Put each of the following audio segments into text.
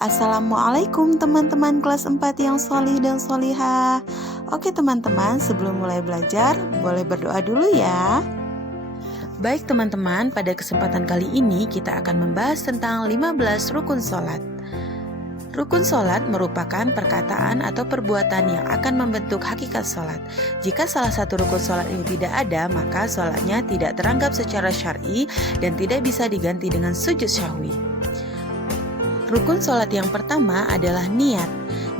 Assalamualaikum teman-teman kelas 4 yang sholih dan sholihah. Oke teman-teman, sebelum mulai belajar, boleh berdoa dulu ya. Baik teman-teman, pada kesempatan kali ini kita akan membahas tentang 15 rukun sholat. Rukun sholat merupakan perkataan atau perbuatan yang akan membentuk hakikat sholat. Jika salah satu rukun sholat ini tidak ada, maka sholatnya tidak teranggap secara syar'i dan tidak bisa diganti dengan sujud syahwi. Rukun sholat yang pertama adalah niat.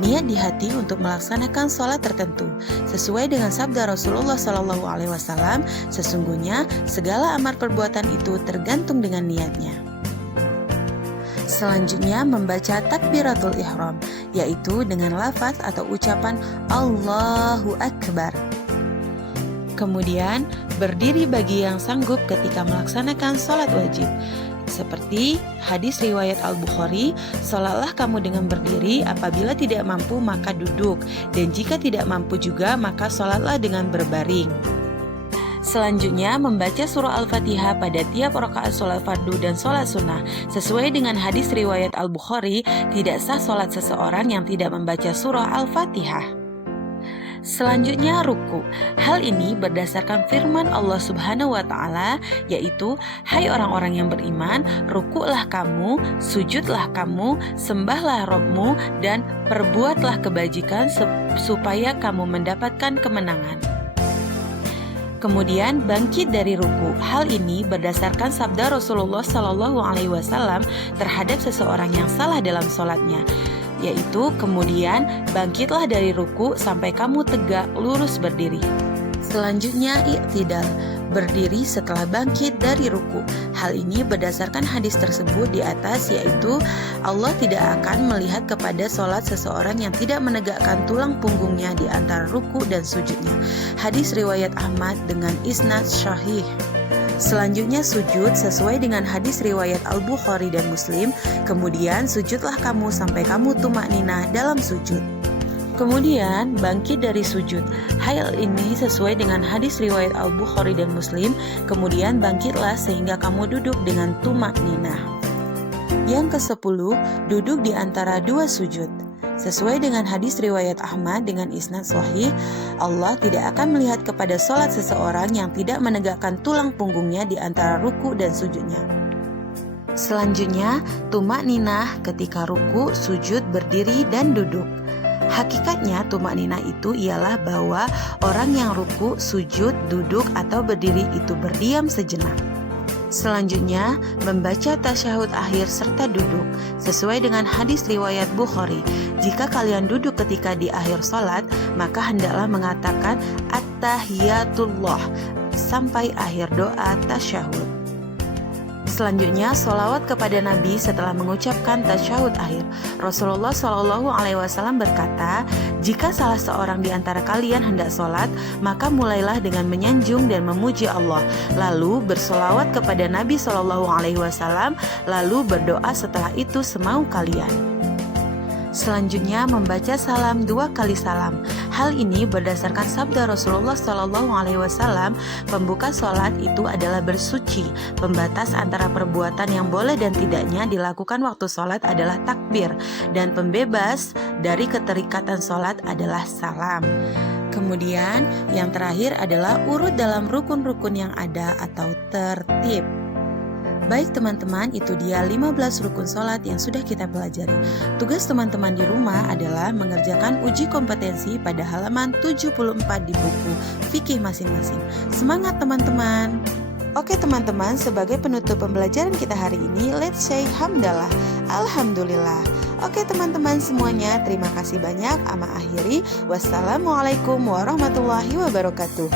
Niat di hati untuk melaksanakan sholat tertentu. Sesuai dengan sabda Rasulullah SAW, sesungguhnya segala amar perbuatan itu tergantung dengan niatnya. Selanjutnya membaca takbiratul ihram, yaitu dengan lafaz atau ucapan Allahu Akbar. Kemudian berdiri bagi yang sanggup ketika melaksanakan sholat wajib. Seperti hadis riwayat Al-Bukhari, sholatlah kamu dengan berdiri, apabila tidak mampu maka duduk, dan jika tidak mampu juga maka sholatlah dengan berbaring. Selanjutnya membaca surah Al-Fatihah pada tiap rakaat sholat fardu dan sholat sunnah. Sesuai dengan hadis riwayat Al-Bukhari, tidak sah sholat seseorang yang tidak membaca surah Al-Fatihah. Selanjutnya ruku. Hal ini berdasarkan firman Allah Subhanahu wa Ta'ala, yaitu hai orang-orang yang beriman, rukuklah kamu, sujudlah kamu, sembahlah Rabbmu, dan perbuatlah kebajikan supaya kamu mendapatkan kemenangan. Kemudian bangkit dari ruku. Hal ini berdasarkan sabda Rasulullah SAW terhadap seseorang yang salah dalam sholatnya, yaitu kemudian bangkitlah dari ruku sampai kamu tegak lurus berdiri. Selanjutnya i'tidal, berdiri setelah bangkit dari ruku. Hal ini berdasarkan hadis tersebut di atas, yaitu Allah tidak akan melihat kepada sholat seseorang yang tidak menegakkan tulang punggungnya di antara ruku dan sujudnya. Hadis riwayat Ahmad dengan isnad syahih. Selanjutnya sujud sesuai dengan hadis riwayat Al-Bukhari dan Muslim. Kemudian sujudlah kamu sampai kamu tumakninah dalam sujud. Kemudian bangkit dari sujud. Hal ini sesuai dengan hadis riwayat Al-Bukhari dan Muslim. Kemudian bangkitlah sehingga kamu duduk dengan tumakninah. Yang ke-10, duduk di antara dua sujud. Sesuai dengan hadis riwayat Ahmad dengan isnad sahih, Allah tidak akan melihat kepada sholat seseorang yang tidak menegakkan tulang punggungnya di antara ruku dan sujudnya. Selanjutnya, tumakninah ketika ruku, sujud, berdiri, dan duduk. Hakikatnya tumakninah itu ialah bahwa orang yang ruku, sujud, duduk, atau berdiri itu berdiam sejenak. Selanjutnya, membaca tasyahud akhir serta duduk. Sesuai dengan hadis riwayat Bukhari, jika kalian duduk ketika di akhir sholat, maka hendaklah mengatakan at-tahiyatullah sampai akhir doa tasyahud. Selanjutnya, sholawat kepada Nabi setelah mengucapkan tasyahud akhir. Rasulullah SAW berkata, jika salah seorang di antara kalian hendak sholat, maka mulailah dengan menyanjung dan memuji Allah, lalu bersolawat kepada Nabi SAW, lalu berdoa setelah itu semau kalian. Selanjutnya membaca salam 2 kali salam. Hal ini berdasarkan sabda Rasulullah SAW, pembuka sholat itu adalah bersuci. Pembatas antara perbuatan yang boleh dan tidaknya dilakukan waktu sholat adalah takbir, dan pembebas dari keterikatan sholat adalah salam. Kemudian yang terakhir adalah urut dalam rukun-rukun yang ada atau tertib. Baik teman-teman, itu dia 15 rukun sholat yang sudah kita pelajari. Tugas teman-teman di rumah adalah mengerjakan uji kompetensi pada halaman 74 di buku fikih masing-masing. Semangat teman-teman! Oke teman-teman, sebagai penutup pembelajaran kita hari ini, let's say hamdalah, alhamdulillah. Oke teman-teman semuanya, terima kasih banyak. Ama akhiri, wassalamualaikum warahmatullahi wabarakatuh.